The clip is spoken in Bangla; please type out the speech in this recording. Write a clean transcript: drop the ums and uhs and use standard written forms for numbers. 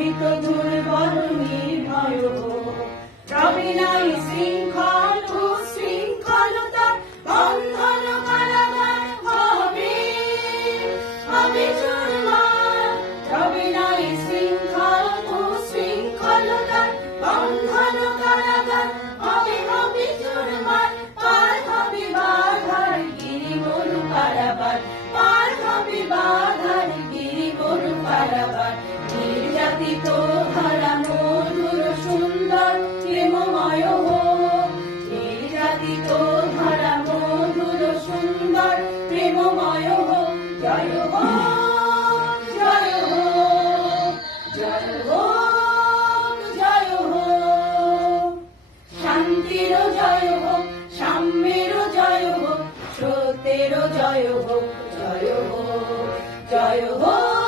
মৃত দুর্বল নির্ভয় হোক। রবে নাই শৃঙ্খল উশৃঙ্খলতা, বন্ধন কারাগার হবে হবে চুরমার। রবে নাই শৃঙ্খল উশৃঙ্খলতা, বন্ধন কারাগার হবে হবে চুরমার। পার হবে বাধার গিরিমরু কারাবার, পার হবে বাধার গিরিমরু কারাবার। নির্যাতিত ধারা মধুর সুন্দর প্রেমময় হোক, নির্যাতিত ধারা মধুর সুন্দর প্রেমময় হোক। জয় হোক, জয় হোক, জয় হোক, জয় হোক। শান্তির জয় হোক, সাম্যের জয় হোক, সত্যের জয় হোক, জয় হোক, জয় হোক।